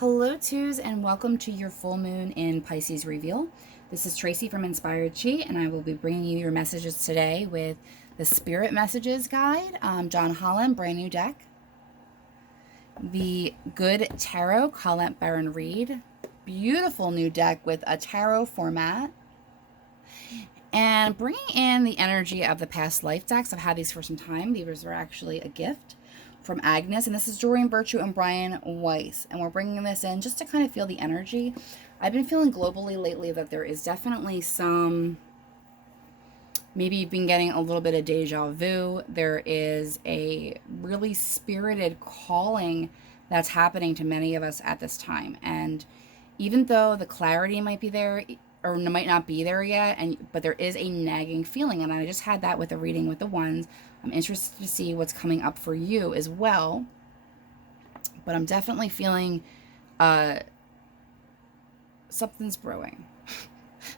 Hello, twos, and welcome to your full moon in Pisces reveal. This is Tracy from Inspired Chi, and I will be bringing you your messages today with the Spirit Messages Guide, John Holland, brand new deck. The Good Tarot, Colette Baron Reed, beautiful new deck with a tarot format. And bringing in the energy of the past life decks. I've had these for some time. These are actually a gift from Agnes, and this is Doreen Virtue and Brian Weiss, and we're bringing this in just to kind of feel the energy. I've been feeling globally lately that there is definitely some, maybe you've been getting a little bit of deja vu. There is a really spirited calling that's happening to many of us at this time, and even though the clarity might be there or might not be there yet, but there is a nagging feeling, and I just had that with a reading with the ones. I'm interested to see what's coming up for you as well, but I'm definitely feeling something's brewing.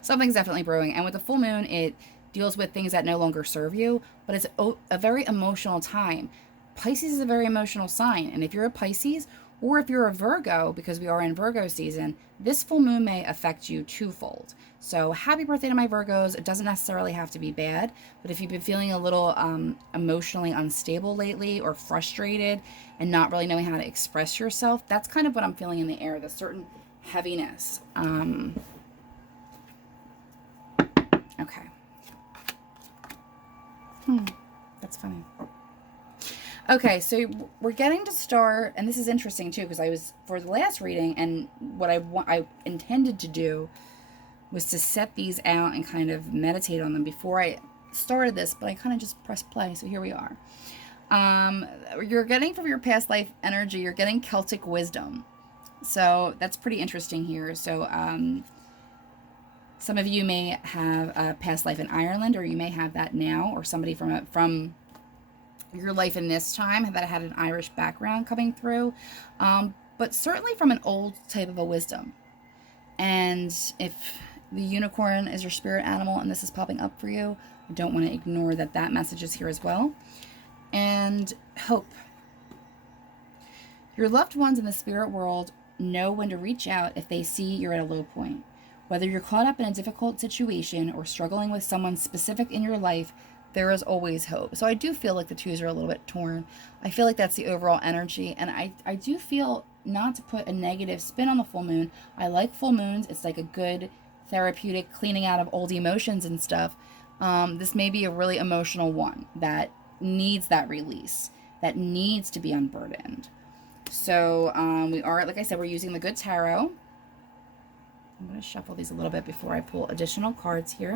Something's definitely brewing, and with the full moon, it deals with things that no longer serve you, but it's a very emotional time. Pisces is a very emotional sign, and if you're a Pisces, or if you're a Virgo, because we are in Virgo season, this full moon may affect you twofold. So happy birthday to my Virgos. It doesn't necessarily have to be bad, but if you've been feeling a little emotionally unstable lately or frustrated and not really knowing how to express yourself, that's kind of what I'm feeling in the air, the certain heaviness. Okay. That's funny. Okay, so we're getting to start, and this is interesting too, because I was, for the last reading, and what I intended to do was to set these out and kind of meditate on them before I started this, but I kind of just pressed play, so here we are. You're getting from your past life energy, you're getting Celtic wisdom. So that's pretty interesting here. So some of you may have a past life in Ireland, or you may have that now, or somebody from your life in this time that had an Irish background coming through, but certainly from an old type of a wisdom. And if the unicorn is your spirit animal and this is popping up for you, I don't want to ignore that message is here as well. And hope. Your loved ones in the spirit world know when to reach out if they see you're at a low point. Whether you're caught up in a difficult situation or struggling with someone specific in your life, there is always hope. So I do feel like the twos are a little bit torn. I feel like that's the overall energy. And I do feel, not to put a negative spin on the full moon, I like full moons. It's like a good therapeutic cleaning out of old emotions and stuff. This may be a really emotional one that needs that release, that needs to be unburdened. So we are, like I said, we're using the Good Tarot. I'm going to shuffle these a little bit before I pull additional cards here.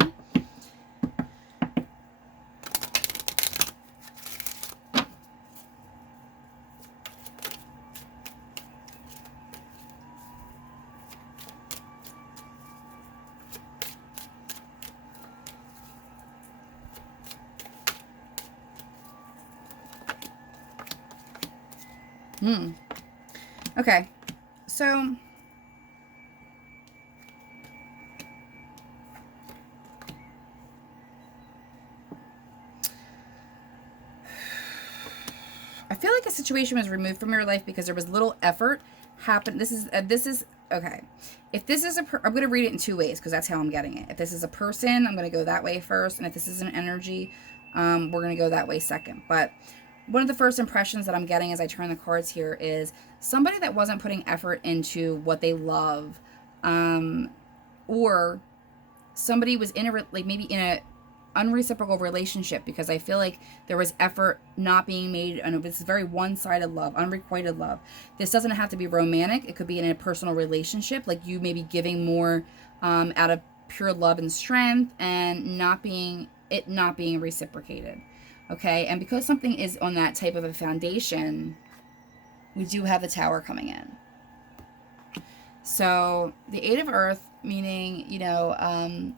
Okay, so I feel like a situation was removed from your life because there was little effort happened. This is okay. If this is I'm going to read it in two ways because that's how I'm getting it. If this is a person, I'm going to go that way first, and if this is an energy, we're going to go that way second. But one of the first impressions that I'm getting as I turn the cards here is somebody that wasn't putting effort into what they love, or somebody was in maybe in a unreciprocal relationship, because I feel like there was effort not being made, and this is very one-sided love, unrequited love. This doesn't have to be romantic. It could be in a personal relationship, like you may be giving more out of pure love and strength, and not being reciprocated. Okay, and because something is on that type of a foundation, we do have the Tower coming in. So the Eight of Earth, meaning,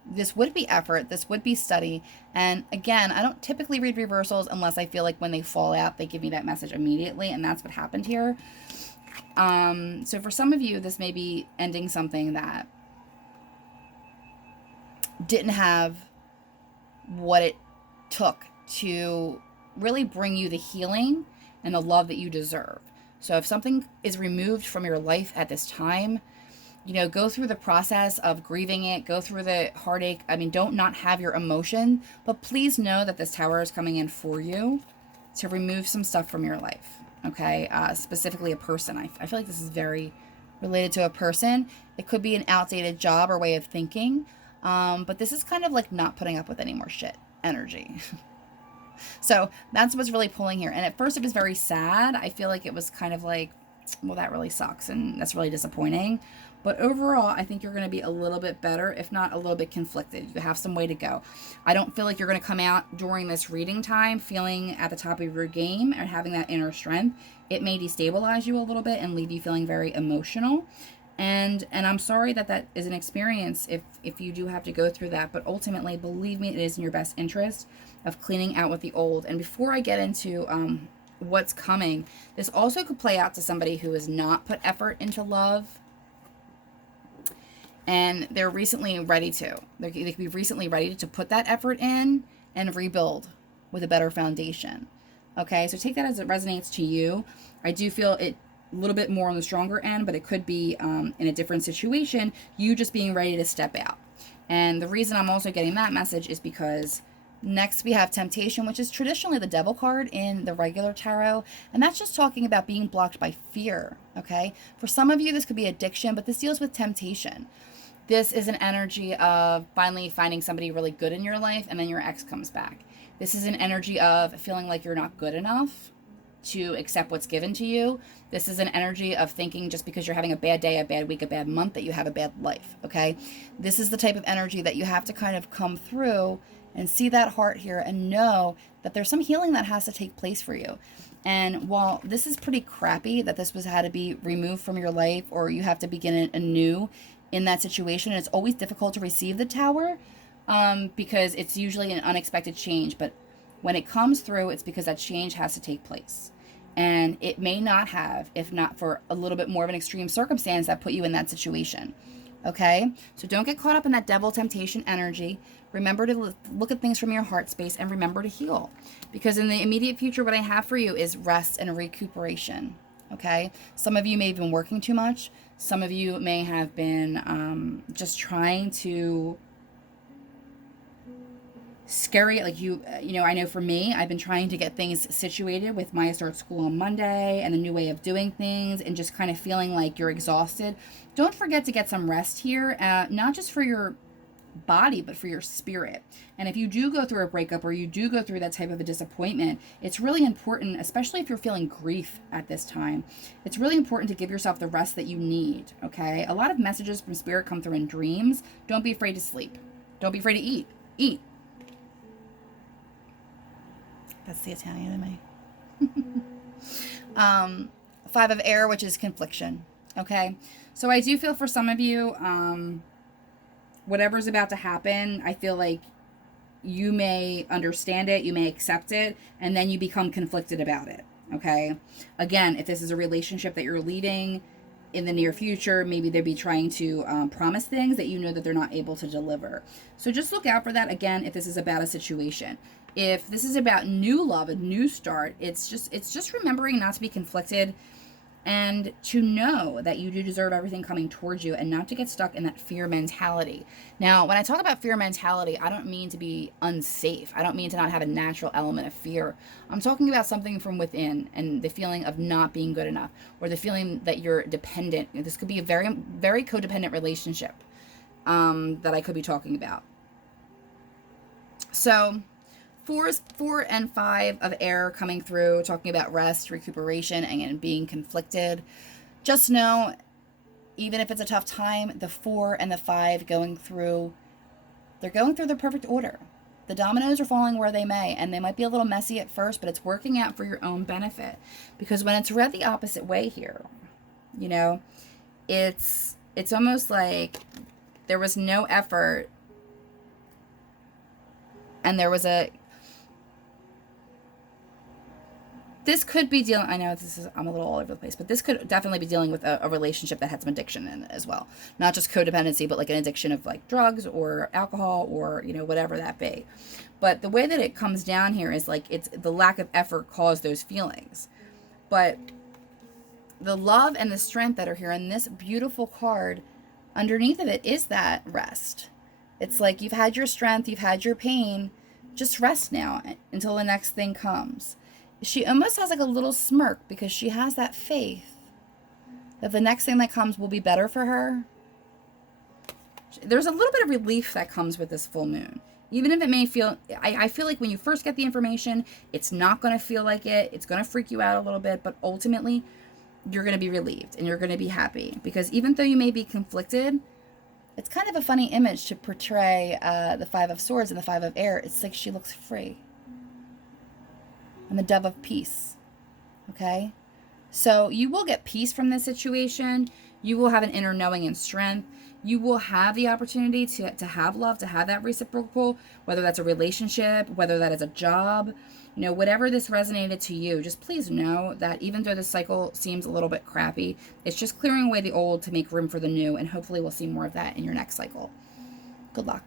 this would be effort, this would be study. And again, I don't typically read reversals unless I feel like when they fall out, they give me that message immediately. And that's what happened here. So for some of you, this may be ending something that didn't have what it took to really bring you the healing and the love that you deserve. So if something is removed from your life at this time, go through the process of grieving it, go through the heartache. I mean, don't not have your emotion, but please know that this Tower is coming in for you to remove some stuff from your life. Okay. Specifically a person. I feel like this is very related to a person. It could be an outdated job or way of thinking. But this is kind of like not putting up with any more shit energy. So that's what's really pulling here. And at first it was very sad. I feel like it was kind of like, well, that really sucks and that's really disappointing. But overall, I think you're going to be a little bit better, if not a little bit conflicted. You have some way to go. I don't feel like you're going to come out during this reading time feeling at the top of your game and having that inner strength. It may destabilize you a little bit and leave you feeling very emotional. And I'm sorry that that is an experience if you do have to go through that. But ultimately, believe me, it is in your best interest of cleaning out with the old. And before I get into what's coming, this also could play out to somebody who has not put effort into love. And they're recently ready to. They could be recently ready to put that effort in and rebuild with a better foundation. Okay, so take that as it resonates to you. I do feel it a little bit more on the stronger end, but it could be in a different situation, you just being ready to step out. And the reason I'm also getting that message is because next we have temptation, which is traditionally the devil card in the regular tarot. And that's just talking about being blocked by fear. Okay, for some of you, this could be addiction, but this deals with temptation. This is an energy of finally finding somebody really good in your life, and then your ex comes back. This is an energy of feeling like you're not good enough to accept what's given to you. This is an energy of thinking just because you're having a bad day, a bad week, a bad month, that you have a bad life, okay? This is the type of energy that you have to kind of come through and see that heart here and know that there's some healing that has to take place for you. And while this is pretty crappy that this was had to be removed from your life, or you have to begin it anew in that situation, it's always difficult to receive the Tower because it's usually an unexpected change. But when it comes through, it's because that change has to take place. And it may not have, if not for a little bit more of an extreme circumstance that put you in that situation. Okay? So don't get caught up in that devil temptation energy. Remember to look at things from your heart space and remember to heal. Because in the immediate future, what I have for you is rest and recuperation. Okay? Some of you may have been working too much. Some of you may have been just trying to scary, like I know for me, I've been trying to get things situated with Maya starts school on Monday and the new way of doing things, and just kind of feeling like you're exhausted. Don't forget to get some rest here, not just for your body, but for your spirit. And if you do go through a breakup, or you do go through that type of a disappointment, it's really important, especially if you're feeling grief at this time, it's really important to give yourself the rest that you need. Okay, a lot of messages from spirit come through in dreams. Don't be afraid to sleep. Don't be afraid to eat. That's the Italian in me. 5 of air, which is confliction. Okay, so I do feel for some of you, whatever's about to happen, I feel like you may understand it, you may accept it, and then you become conflicted about it. Okay, again, if this is a relationship that you're leading in the near future, maybe they'd be trying to promise things that you know that they're not able to deliver. So just look out for that. Again, if this is about a situation. If this is about new love, a new start, it's just remembering not to be conflicted, and to know that you do deserve everything coming towards you, and not to get stuck in that fear mentality. Now, when I talk about fear mentality, I don't mean to be unsafe. I don't mean to not have a natural element of fear. I'm talking about something from within, and the feeling of not being good enough, or the feeling that you're dependent. This could be a very, very codependent relationship that I could be talking about. So 4 and 5 of air coming through, talking about rest, recuperation, and being conflicted. Just know, even if it's a tough time, the 4 and the 5 they're going through the perfect order. The dominoes are falling where they may, and they might be a little messy at first, but it's working out for your own benefit. Because when it's read the opposite way here, it's almost like there was no effort, and there was this could be dealing, I know I'm a little all over the place, but this could definitely be dealing with a relationship that had some addiction in it as well. Not just codependency, but like an addiction of like drugs or alcohol or, whatever that be. But the way that it comes down here is like it's the lack of effort caused those feelings. But the love and the strength that are here, and this beautiful card underneath of it is that rest. It's like you've had your strength, you've had your pain, just rest now until the next thing comes. She almost has like a little smirk because she has that faith that the next thing that comes will be better for her. There's a little bit of relief that comes with this full moon. Even if it may feel, I feel like when you first get the information, it's not going to feel like it. It's going to freak you out a little bit, but ultimately, you're going to be relieved and you're going to be happy. Because even though you may be conflicted, it's kind of a funny image to portray the Five of Swords and the Five of Air. It's like she looks free. And the Dove of Peace. Okay? So you will get peace from this situation. You will have an inner knowing and strength. You will have the opportunity to have love, to have that reciprocal, whether that's a relationship, whether that is a job, you know, whatever this resonated to you, just please know that even though this cycle seems a little bit crappy, it's just clearing away the old to make room for the new, and hopefully we'll see more of that in your next cycle. Good luck.